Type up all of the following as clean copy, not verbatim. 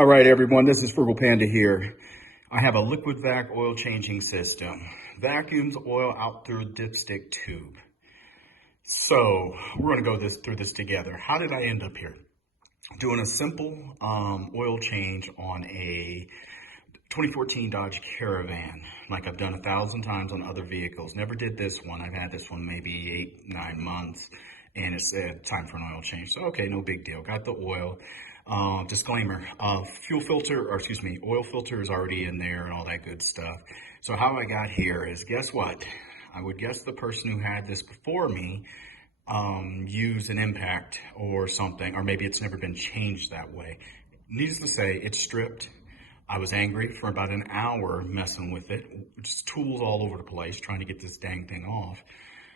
All right, everyone, this is Frugal Panda here. I have a LiquiVac oil changing system. Vacuums oil out through a dipstick tube. So we're gonna go through this together. How did I end up here? Doing a simple oil change on a 2014 Dodge Caravan, like I've done 1,000 times on other vehicles. Never did this one. I've had this one maybe 8-9 months, and it's time for an oil change. So okay, no big deal. Got the oil. Disclaimer, oil filter is already in there and all that good stuff. So how I got here is, guess what? I would guess the person who had this before me used an impact or something, or maybe it's never been changed that way. Needless to say, it's stripped. I was angry for about an hour messing with it, just tools all over the place, trying to get this dang thing off.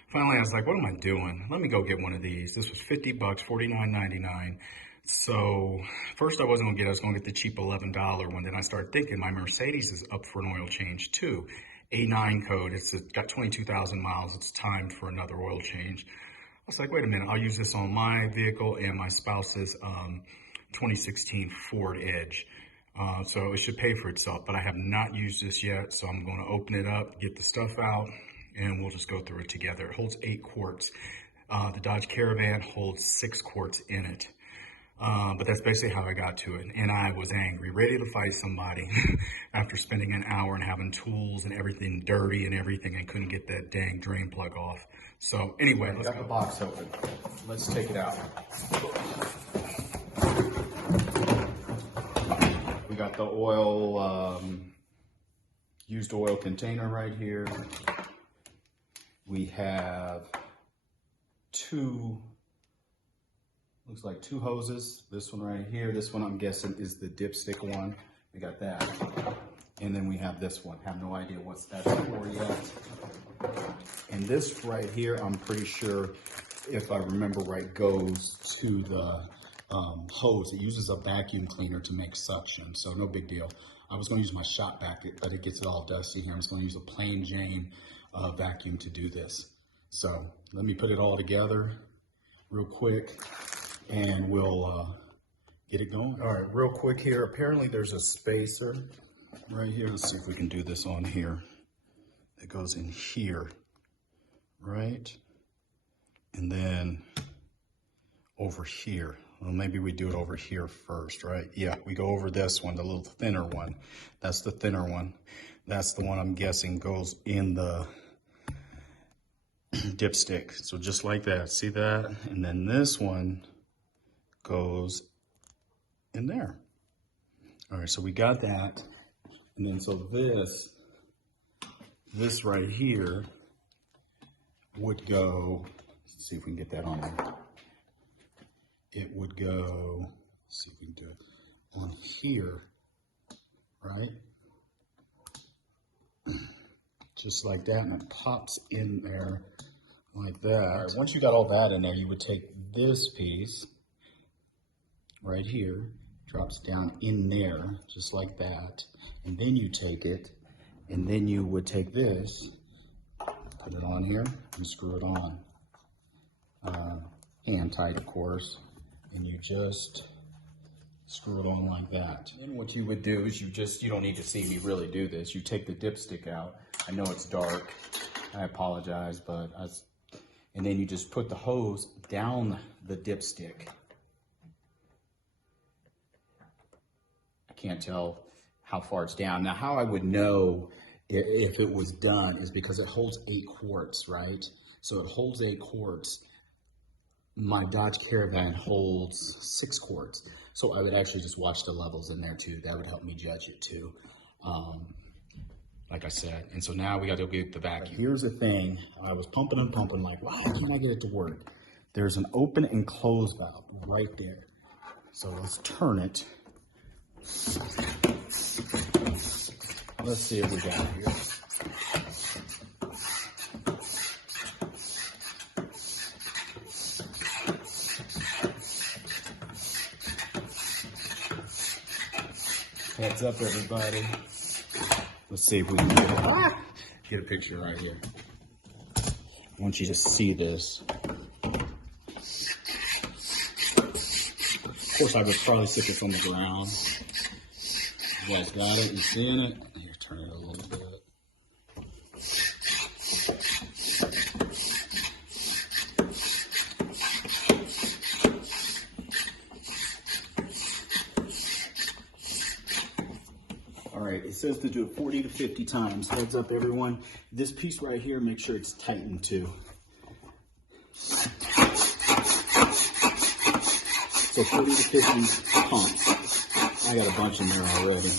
Finally, I was like, what am I doing? Let me go get one of these. This was 50 bucks, $49.99. So first I wasn't gonna get it, I was gonna get the cheap $11 one. Then I started thinking my Mercedes is up for an oil change too. A9 code, it's got 22,000 miles, it's time for another oil change. I was like, wait a minute, I'll use this on my vehicle and my spouse's 2016 Ford Edge. So it should pay for itself, but I have not used this yet. So I'm gonna open it up, get the stuff out, and we'll just go through it together. It holds 8 quarts. The Dodge Caravan holds 6 quarts in it. But that's basically how I got to it. And I was angry, ready to fight somebody after spending an hour and having tools and everything dirty and everything, and couldn't get that dang drain plug off. So anyway, let's got the box open. Let's take it out. We got the oil, used oil container right here. We have looks like 2 hoses. This one right here. This one I'm guessing is the dipstick one. We got that. And then we have this one. Have no idea what that's for yet. And this right here, I'm pretty sure, if I remember right, goes to the hose. It uses a vacuum cleaner to make suction, so no big deal. I was going to use my shop vac, but it gets it all dusty here. I'm just going to use a plain Jane vacuum to do this. So let me put it all together real quick, and we'll get it going. All right, real quick here. Apparently there's a spacer right here. Let's see if we can do this on here. It goes in here, right? And then over here. Well, maybe we do it over here first, right? Yeah, we go over this one, the little thinner one. That's the thinner one. That's the one I'm guessing goes in the dipstick. So just like that, see that? And then this one goes in there. All right, so we got that. And then so this right here would go, let's see if we can get that on there. It would go, let's see if we can do it on here, right? Just like that, and it pops in there like that. All right, once you got all that in there, you would take this piece right here, drops down in there, just like that. And then you take it, and then you would take this, put it on here, and screw it on. Hand tight, of course. And you just screw it on like that. And what you would do is you don't need to see me really do this. You take the dipstick out. I know it's dark. I apologize, and then you just put the hose down the dipstick. I can't tell how far it's down. Now, how I would know if it was done is because it holds 8 quarts, right? So it holds 8 quarts. My Dodge Caravan holds 6 quarts. So I would actually just watch the levels in there too. That would help me judge it too. Like I said. And so now we got to go get the vacuum. Here's the thing. I was pumping and pumping, like, why can't I get it to work? There's an open and close valve right there. So let's turn it. Let's see if we got it here. Heads up, everybody. Let's see if we can get a picture right here. I want you to see this. Of course, I would probably stick this on the ground. You guys got it? You seeing it? Here, turn it a little bit. All right, it says to do it 40 to 50 times. Heads up, everyone. This piece right here, make sure it's tightened too. So 40 to 50 pumps. I got a bunch in there already.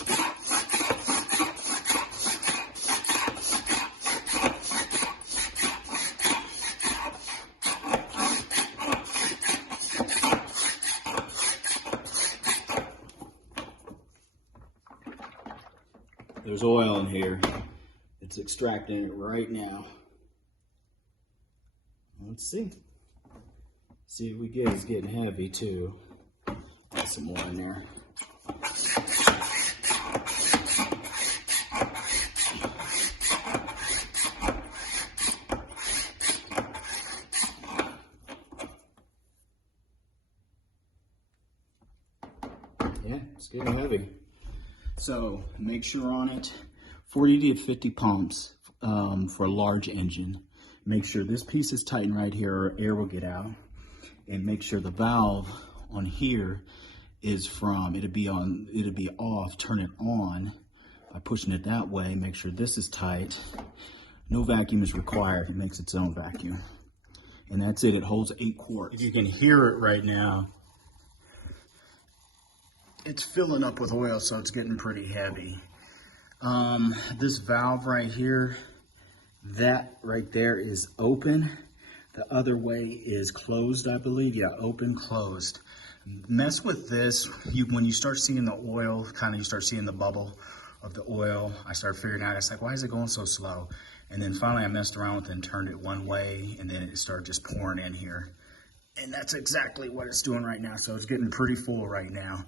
There's oil in here. It's extracting it right now. Let's see. See what we get. It's getting heavy too. Got some more in there. Yeah, it's getting heavy. So make sure on it, 40 to 50 pumps for a large engine. Make sure this piece is tightened right here or air will get out. And make sure the valve on here is it'll be off, turn it on by pushing it that way. Make sure this is tight. No vacuum is required. It makes its own vacuum. And that's it. It holds 8 quarts. If you can hear it right now, it's filling up with oil, so it's getting pretty heavy. This valve right here, that right there is open. The other way is closed, I believe. Yeah, open, closed. Mess with this. When you start seeing the oil, you start seeing the bubble of the oil, I started figuring out, it's like, why is it going so slow? And then finally I messed around with it and turned it one way, and then it started just pouring in here. And that's exactly what it's doing right now. So it's getting pretty full right now.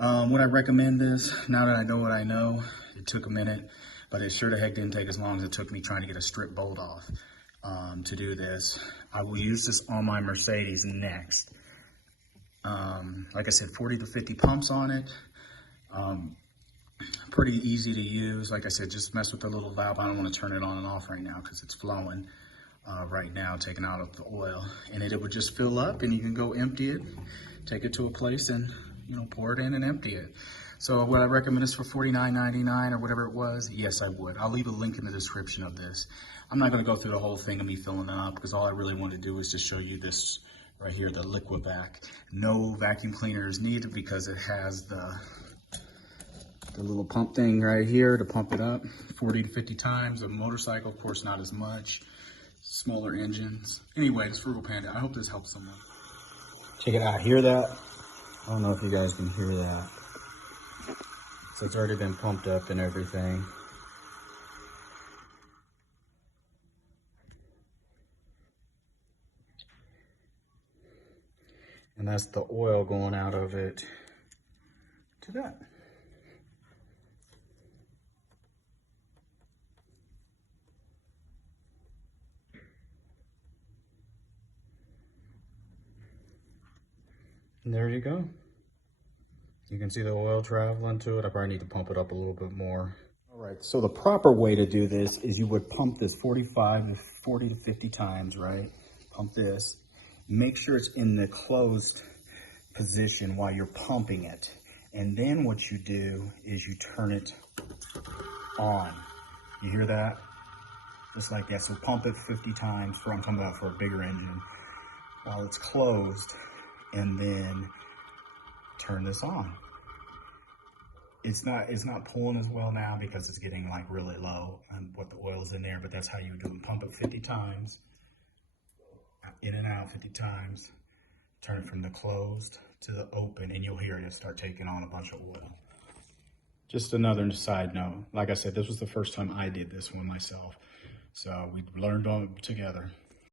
Would I recommend this? Now that I know what I know, it took a minute, but it sure the heck didn't take as long as it took me trying to get a strip bolt off. To do this. I will use this on my Mercedes next. Like I said, 40 to 50 pumps on it. Pretty easy to use. Like I said, just mess with the little valve. I don't want to turn it on and off right now because it's flowing right now, taking out of the oil. And it would just fill up and you can go empty it, take it to a place and pour it in and empty it. So would I recommend this for $49.99 or whatever it was? Yes, I would. I'll leave a link in the description of this. I'm not going to go through the whole thing of me filling it up because all I really want to do is just show you this right here, the LiquiVac. No vacuum cleaner is needed because it has the little pump thing right here to pump it up 40 to 50 times. A motorcycle, of course, not as much. Smaller engines. Anyway, this Frugal Panda. I hope this helps someone. Check it out. Hear that? I don't know if you guys can hear that. So it's already been pumped up and everything. And that's the oil going out of it to that. And there you go. You can see the oil traveling to it. I probably need to pump it up a little bit more. All right, so the proper way to do this is you would pump this 40 to 50 times, right? Pump this. Make sure it's in the closed position while you're pumping it. And then what you do is you turn it on. You hear that? Just like that. So pump it 50 times, I'm talking about for a bigger engine, while it's closed, and then turn this on. It's not pulling as well now because it's getting like really low on what the oil's in there, but that's how you do it. Pump it 50 times, in and out 50 times, turn it from the closed to the open, and you'll hear it start taking on a bunch of oil. Just another side note, like I said, this was the first time I did this one myself. So we learned on it together.